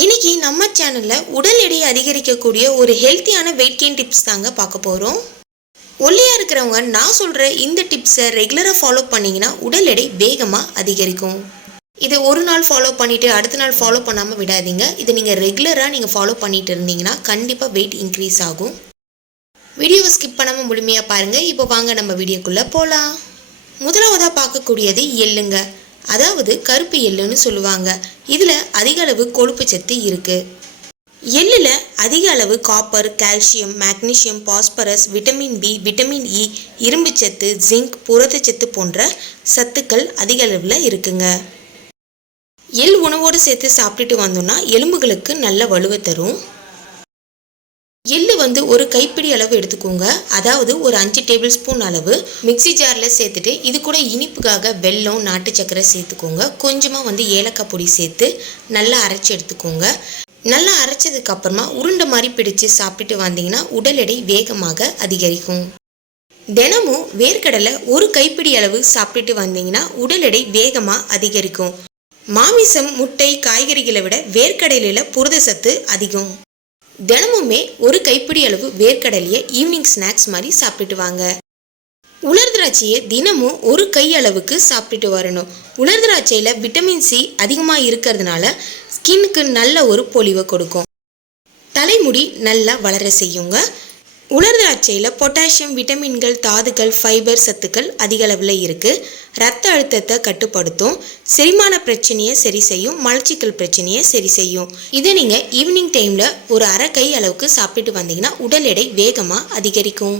இன்னைக்கு நம்ம சேனலில் உடல் எடையை அதிகரிக்கக்கூடிய ஒரு ஹெல்த்தியான வெயிட் கெயின் டிப்ஸ் தாங்க பார்க்க போகிறோம் ஒல்லியாக இருக்கிறவங்க நான் சொல்கிற இந்த டிப்ஸை ரெகுலராக ஃபாலோ பண்ணிங்கன்னா உடல் எடை வேகமாக அதிகரிக்கும். இதை ஒரு நாள் ஃபாலோ பண்ணிவிட்டு அடுத்த நாள் ஃபாலோ பண்ணாமல் விடாதீங்க. இதை நீங்கள் ரெகுலராக நீங்கள் ஃபாலோ பண்ணிட்டு இருந்தீங்கன்னா கண்டிப்பாக வெயிட் இன்க்ரீஸ் ஆகும். வீடியோவை ஸ்கிப் பண்ணாமல் முழுமையாக பாருங்கள் இப்போ வாங்க நம்ம வீடியோக்குள்ளே போகலாம் முதலாவதாக பார்க்கக்கூடியது எள்ளுங்க. அதாவது கருப்பு எள்ளுன்னு சொல்லுவாங்க. இதில் அதிக அளவு கொழுப்பு சத்து இருக்குது எள்ளில் அதிக அளவு copper calcium magnesium phosphorus vitamin B vitamin E இரும்புச்சத்து ஜிங்க் புரதச்சத்து போன்ற சத்துக்கள் அதிக அளவில் இருக்குங்க. எள் உணவோடு சேர்த்து சாப்பிட்டுட்டு வந்தோம்னா எலும்புகளுக்கு நல்ல வலுவை தரும். எள்ளு வந்து ஒரு கைப்பிடி அளவு எடுத்துக்கோங்க. அதாவது ஒரு அஞ்சு டேபிள் ஸ்பூன் அளவு. மிக்ஸி ஜாரில் சேர்த்துட்டு இது கூட இனிப்புக்காக வெல்லம் நாட்டு சக்கரை சேர்த்துக்கோங்க. கொஞ்சமாக வந்து ஏலக்காய் பொடி சேர்த்து நல்லா அரைச்சி எடுத்துக்கோங்க. நல்லா அரைச்சதுக்கு அப்புறமா உருண்டை மாதிரி பிடிச்சு சாப்பிட்டுட்டு வந்தீங்கன்னா உடல் எடை வேகமாக அதிகரிக்கும். தினமும் வேர்க்கடலை ஒரு கைப்பிடி அளவு சாப்பிட்டுட்டு வந்தீங்கன்னா உடல் எடை வேகமாக அதிகரிக்கும். மாமிசம் முட்டை காய்கறிகளை விட வேர்க்கடலையில் புரத சத்து அதிகம். தினமுமே ஒரு கைப்பிடி அளவு வேர்க்கடலையை ஈவினிங் ஸ்நாக்ஸ் மாதிரி சாப்பிட்டுட்டு வாங்க. உலர் திராட்சையை தினமும் ஒரு கை அளவுக்கு சாப்பிட்டுட்டு வரணும். உலர் திராட்சையில் விட்டமின் சி அதிகமாக இருக்கிறதுனால ஸ்கின்னுக்கு நல்ல ஒரு பொலிவை கொடுக்கும். தலைமுடி நல்லா வளர செய்யுங்க. உலர் திராட்சையில் பொட்டாசியம் விட்டமின்கள் தாதுக்கள் ஃபைபர் சத்துக்கள் அதிக அளவில் இருக்குது ரத்த அழுத்தத்தை கட்டுப்படுத்தும் செரிமான பிரச்சனையை சரி செய்யும் மலச்சிக்கல் பிரச்சனையை சரி செய்யும். இதை நீங்கள் ஈவினிங் டைமில் ஒரு அரை கை அளவுக்கு சாப்பிட்டு வந்தீங்கன்னா உடல் எடை வேகமாக அதிகரிக்கும்.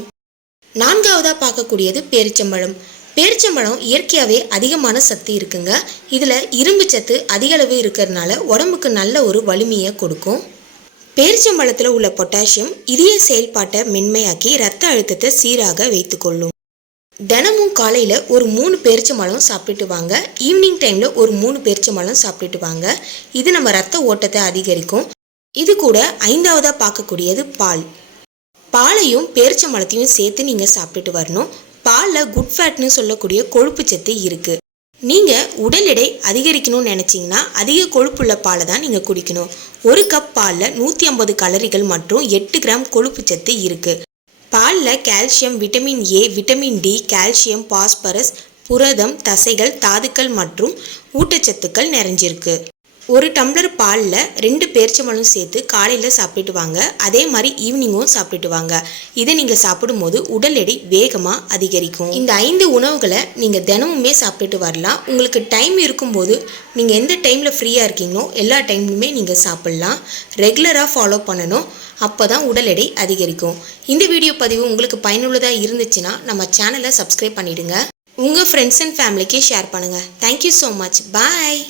நான்காவதாக பார்க்கக்கூடியது பேரிச்சம்பழம். பேரிச்சம்பழம் இயற்கையாகவே அதிகமான சத்து இருக்குங்க. இதில் இரும்பு சத்து அதிக அளவு இருக்கிறதுனால உடம்புக்கு நல்ல ஒரு வலிமையை கொடுக்கும். பேரிச்சம்பழத்தில் உள்ள பொட்டாசியம் இதய செயல்பாட்டை மென்மையாக்கி ரத்த அழுத்தத்தை சீராக வைத்துக்கொள்ளும். தினமும் காலையில் ஒரு மூணு பேரிச்சம்பழம் சாப்பிட்டுட்டு வாங்க. ஈவினிங் டைமில் ஒரு மூணு பேரிச்சம்பழம் சாப்பிட்டுட்டு வாங்க. இது நம்ம ரத்த ஓட்டத்தை அதிகரிக்கும். இது கூட ஐந்தாவதாக பார்க்கக்கூடியது பால். பாலையும் பேரிச்சம்பழத்தையும் சேர்த்து நீங்கள் சாப்பிட்டுட்டு வரணும். பாலில் குட் ஃபேட்னு சொல்லக்கூடிய கொழுப்பு சத்து இருக்குது நீங்கள் உடல் எடை அதிகரிக்கணும்னு நினச்சிங்கன்னா அதிக கொழுப்புள்ள பாலை தான் நீங்கள் குடிக்கணும். ஒரு கப் பாலில் நூற்றி ஐம்பது கலரிகள் மற்றும் எட்டு கிராம் கொழுப்பு சத்து இருக்குது பாலில் calcium vitamin A vitamin D calcium phosphorus புரதம் தசைகள் தாதுக்கள் மற்றும் ஊட்டச்சத்துக்கள் நிறைஞ்சிருக்கு. ஒரு டம்ளர் பாலில் ரெண்டு பேரிச்சம்பழம் சேர்த்து காலையில் சாப்பிட்டுட்டு வாங்க. அதே மாதிரி ஈவினிங்கும் சாப்பிட்டுட்டு வாங்க. இதை நீங்கள் சாப்பிடும்போது உடல் எடை வேகமாக அதிகரிக்கும். இந்த ஐந்து உணவுகளை நீங்கள் தினமுமே சாப்பிட்டுட்டு வரலாம். உங்களுக்கு டைம் இருக்கும்போது நீங்கள் எந்த டைமில் ஃப்ரீயாக இருக்கீங்களோ எல்லா டைம்லையுமே நீங்கள் சாப்பிட்லாம். ரெகுலராக ஃபாலோ பண்ணணும். அப்போ தான் உடல் எடை அதிகரிக்கும். இந்த வீடியோ பதிவு உங்களுக்கு பயனுள்ளதாக இருந்துச்சுன்னா நம்ம சேனலை சப்ஸ்கிரைப் பண்ணிவிடுங்க உங்கள் ஃப்ரெண்ட்ஸ் அண்ட் ஃபேமிலிக்கு ஷேர் பண்ணுங்கள் thank you so much bye